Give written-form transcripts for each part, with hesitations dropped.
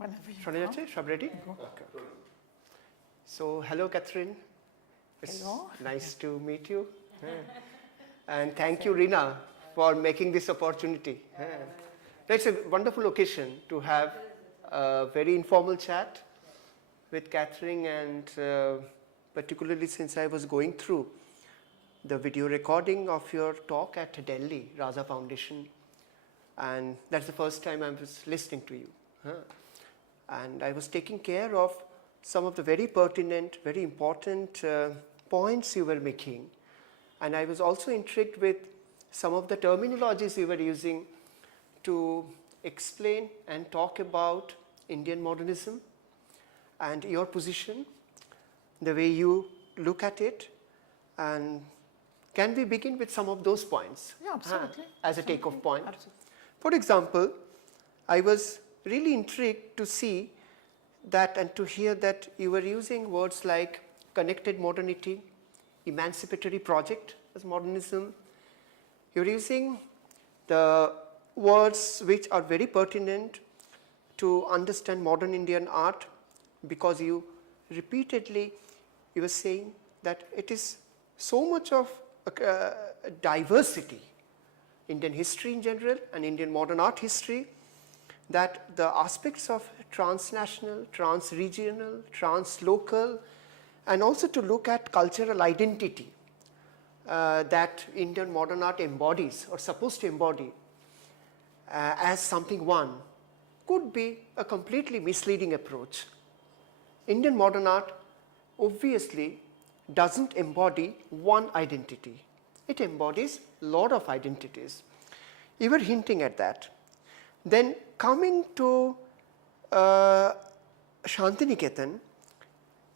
Whenever you শোনা যাচ্ছে? সব ready? Okay. So, hello Catherine. It's Hello. nice to meet you. And thank you Rina for making this opportunity. It's a wonderful occasion to have a very informal chat with Catherine, and particularly since I was going through the video recording of your talk at Delhi Raza Foundation, and that's the first time I was listening to you. And I was taking care of some of the very pertinent, very important points you were making. And I was also intrigued with some of the terminologies you were using to explain and talk about Indian modernism and your position, the way you look at it. And can we begin with some of those points? Yeah, absolutely. As a takeoff point. Absolutely. For example, I was really intrigued to see that and to hear that you were using words like connected modernity, emancipatory project as modernism. You're using the words which are very pertinent to understand modern Indian art, because you repeatedly, you were saying that it is so much of diversity, Indian history in general and Indian modern art history, that the aspects of transnational, trans-regional, trans-local, and also to look at cultural identity that Indian modern art embodies or supposed to embody as something one, could be a completely misleading approach. Indian modern art obviously doesn't embody one identity. It embodies a lot of identities. You were hinting at that. Then coming to Shantiniketan,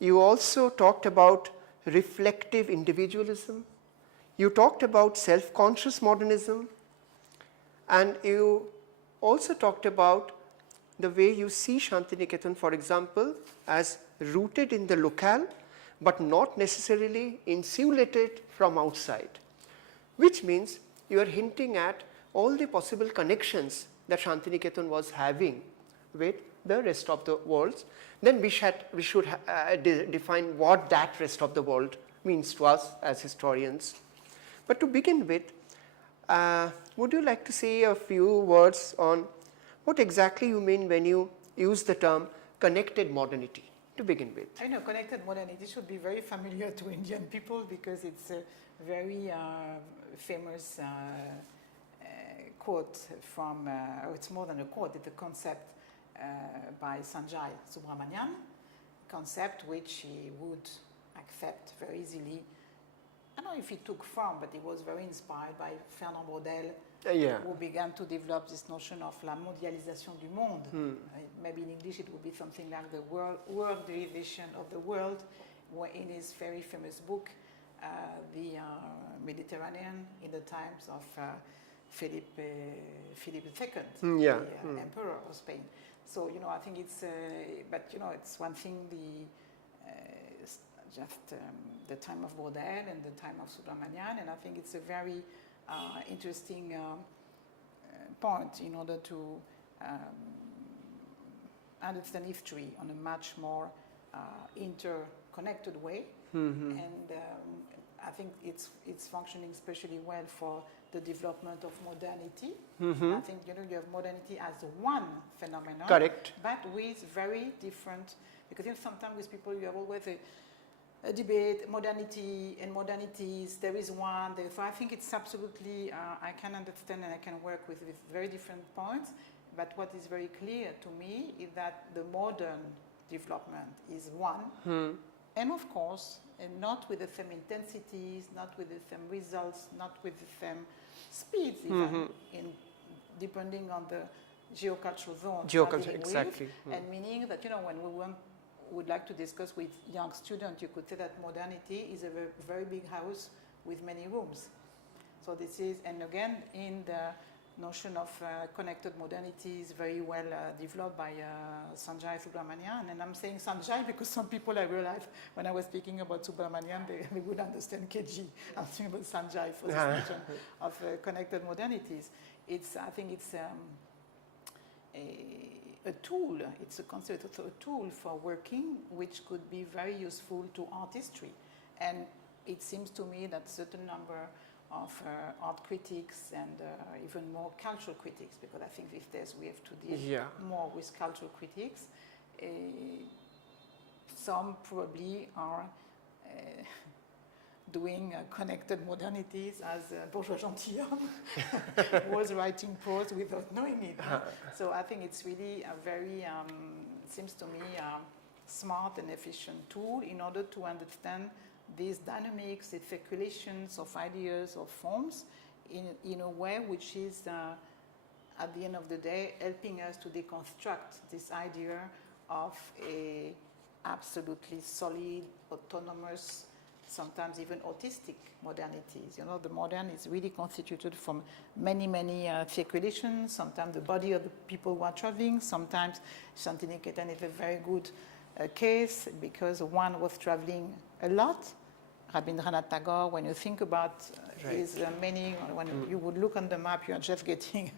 you also talked about reflective individualism. You talked about self-conscious modernism. And you also talked about the way you see Shantiniketan, for example, as rooted in the locale, but not necessarily insulated from outside, which means you are hinting at all the possible connections that Shantiniketan was having with the rest of the world. Then we should define what that rest of the world means to us as historians. But to begin with, would you like to say a few words on what exactly you mean when you use the term connected modernity, to begin with? I know connected modernity should be very familiar to Indian people, because it's a very famous quote from, it's more than a quote, it's a concept by Sanjay Subramanian, concept which he would accept very easily. I don't know if he took from, but he was very inspired by Fernand Braudel, who began to develop this notion of la mondialisation du monde. Maybe in English it would be something like the worldization of the world, where in his very famous book, The Mediterranean in the Times of Philip II, the Emperor of Spain. So, I think it's, but it's one thing, the time of Braudel and the time of Subramanian, and I think it's a very interesting point in order to understand history on a much more interconnected way. And I think it's functioning especially well for the development of modernity. I think you have modernity as one phenomenon, correct, but with very different, because sometimes with people you have always a debate, modernity and modernities, there is one, so I think it's absolutely, I can understand and I can work with very different points, but what is very clear to me is that the modern development is one, and of course, and not with the same intensities, not with the same results, not with the same speeds even, depending on the geocultural zone. Exactly. And meaning that, when we would like to discuss with young students, you could say that modernity is a very big house with many rooms. So this is, and again, in the notion of connected modernity is very well developed by Sanjay Subramanian. And I'm saying Sanjay because some people, I realized when I was speaking about Subramanian, they would understand KG. I'm saying about Sanjay for this notion of connected modernities. I think it's a tool. It's considered a tool for working, which could be very useful to artistry. And it seems to me that certain number of art critics and even more cultural critics, because I think these days we have to deal more with cultural critics. Some probably are doing connected modernities, as Bourgeois Gentilhomme was writing prose without knowing it. So I think it's really a very, seems to me, smart and efficient tool in order to understand these dynamics, the circulations of ideas or forms in a way which is, at the end of the day, helping us to deconstruct this idea of a absolutely solid, autonomous, sometimes even autistic modernities. You know, the modern is really constituted from many, many circulations. Sometimes the body of the people who are traveling. Sometimes Shantiniketan is a very good case because one was traveling a lot. Rabindranath Tagore, when you think about his many, when you would look on the map, you are just getting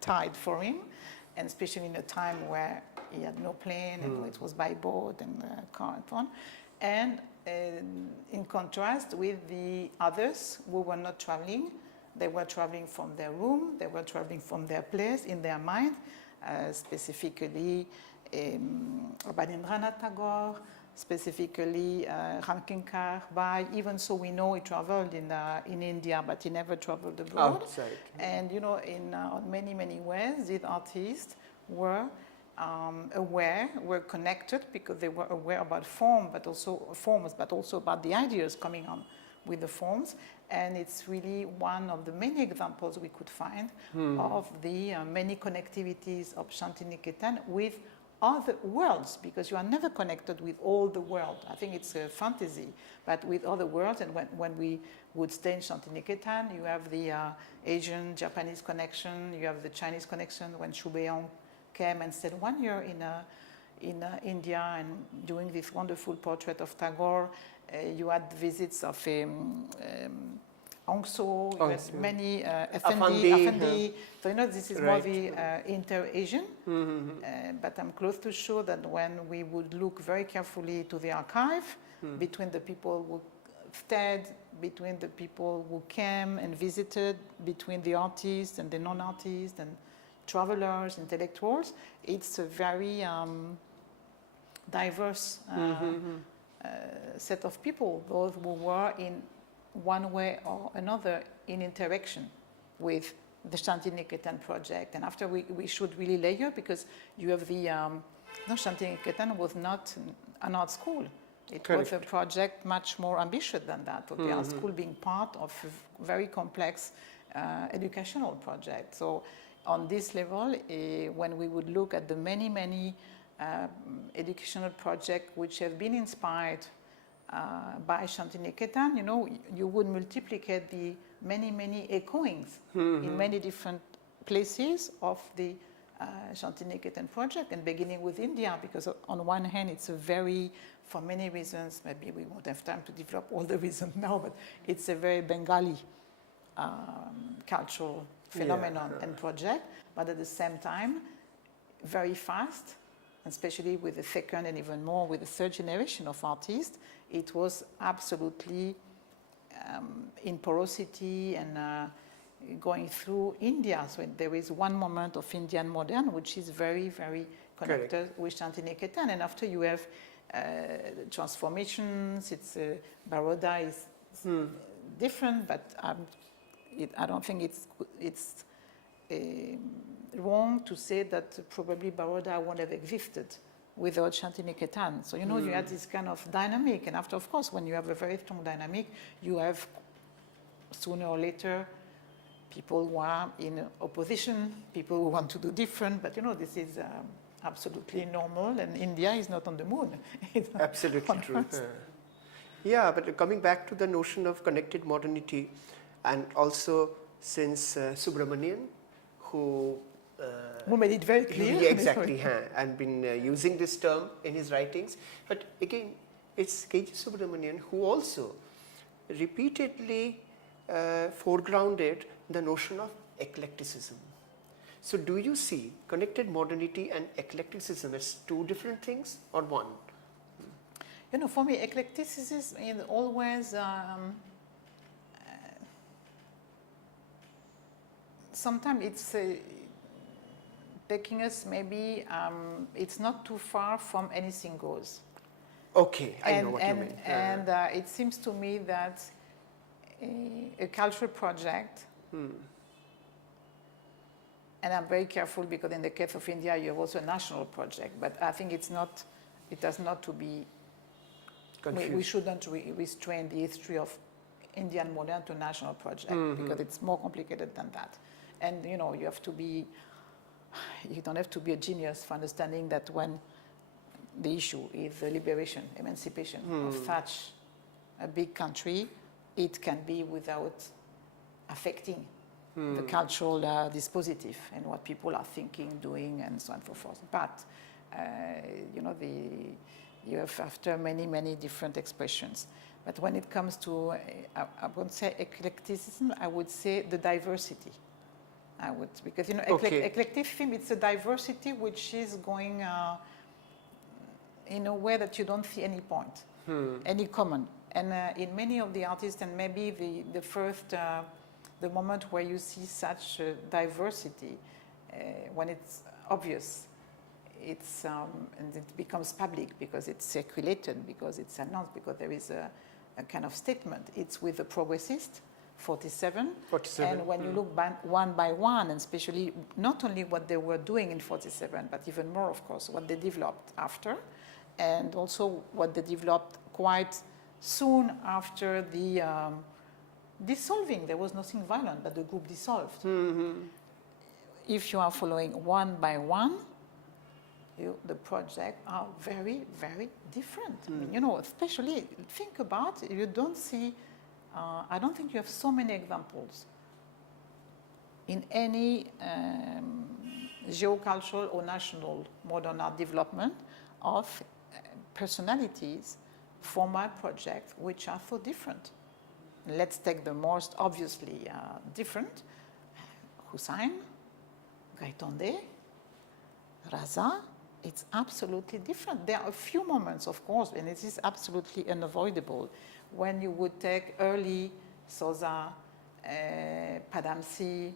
tired for him, and especially in a time where he had no plane, and it was by boat and car and so on. And in contrast with the others who were not traveling, they were traveling from their room, they were traveling from their place, in their mind, specifically Rabindranath Tagore, specifically Ramkinkar Bai. Even so, we know he traveled in India, but he never traveled abroad. Outside. And in many, many ways, these artists were aware, were connected because they were aware about forms, but also about the ideas coming on with the forms. And it's really one of the many examples we could find of the many connectivities of Shantiniketan with other worlds, because you are never connected with all the world. I think it's a fantasy, but with other worlds. And when we would stay in Shantiniketan, you have the Asian-Japanese connection, you have the Chinese connection. When Xu Beiyong came and stayed 1 year in India and doing this wonderful portrait of Tagore, you had visits of Angso, you had many Effendi. So this is more the inter-Asian. But I'm close to sure that when we would look very carefully to the archive, between the people who stayed, between the people who came and visited, between the artists and the non-artists and travelers, intellectuals, it's a very diverse set of people, those who were in one way or another in interaction with the Shantiniketan project. And after we should really layer, because you have the, Shantiniketan was not an art school. It was a project much more ambitious than that. So the art school being part of a very complex educational project. So on this level, when we would look at the many, many educational projects which have been inspired by Shantiniketan, you would multiply the many, many echoings in many different places of the Shantiniketan project, and beginning with India, because on one hand it's a very, for many reasons, maybe we won't have time to develop all the reasons now, but it's a very Bengali cultural phenomenon and project, but at the same time very fast, especially with the second and even more with the third generation of artists. It was absolutely in porosity and going through India. So there is one moment of Indian modern which is very, very connected with Shantiniketan. And after you have transformations, it's Baroda is different, but I don't think it's wrong to say that probably Baroda won't have existed without Shantiniketan. So, you had this kind of dynamic. And after, of course, when you have a very strong dynamic, you have sooner or later people who are in opposition, people who want to do different. But, this is absolutely normal. And India is not on the moon. Absolutely true. Yeah, but coming back to the notion of connected modernity, and also since Subramanian, who made it very clear. Exactly, and been using this term in his writings. But again, it's K.G. Subramanian who also repeatedly foregrounded the notion of eclecticism. So do you see connected modernity and eclecticism as two different things or one? You know, for me, eclecticism is always sometimes it's taking us maybe it's not too far from anything goes. Okay, I know what you mean. And it seems to me that a cultural project, and I'm very careful because in the case of India you have also a national project, but I think it does not to be, we shouldn't restrain the history of Indian modern to national project because it's more complicated than that. And you know, you don't have to be a genius for understanding that when the issue is the liberation, emancipation of such a big country, it can be without affecting the cultural dispositive and what people are thinking, doing, and so on and so forth. But you know, you have after many different expressions. But when it comes to, I wouldn't say eclecticism, I would say the diversity. Because you know, eclecticism, it's a diversity which is going in a way that you don't see any point, any common. And in many of the artists, and maybe the first, the moment where you see such diversity, when it's obvious, it's and it becomes public because it's circulated, because it's announced, because there is a kind of statement. It's with the progressist, 47. And when you look one by one, and especially not only what they were doing in 47, but even more, of course, what they developed after, and also what they developed quite soon after the dissolving. There was nothing violent, but the group dissolved. If you are following one by one, the projects are very different. I mean, you know, especially think about, you don't see, I don't think you have so many examples in any geocultural or national modern art development of personalities for my project which are so different. Let's take the most obviously different. Hussein, Gaitonde, Raza, it's absolutely different. There are a few moments, of course, and it is absolutely unavoidable, when you would take early Sosa, Padamsi,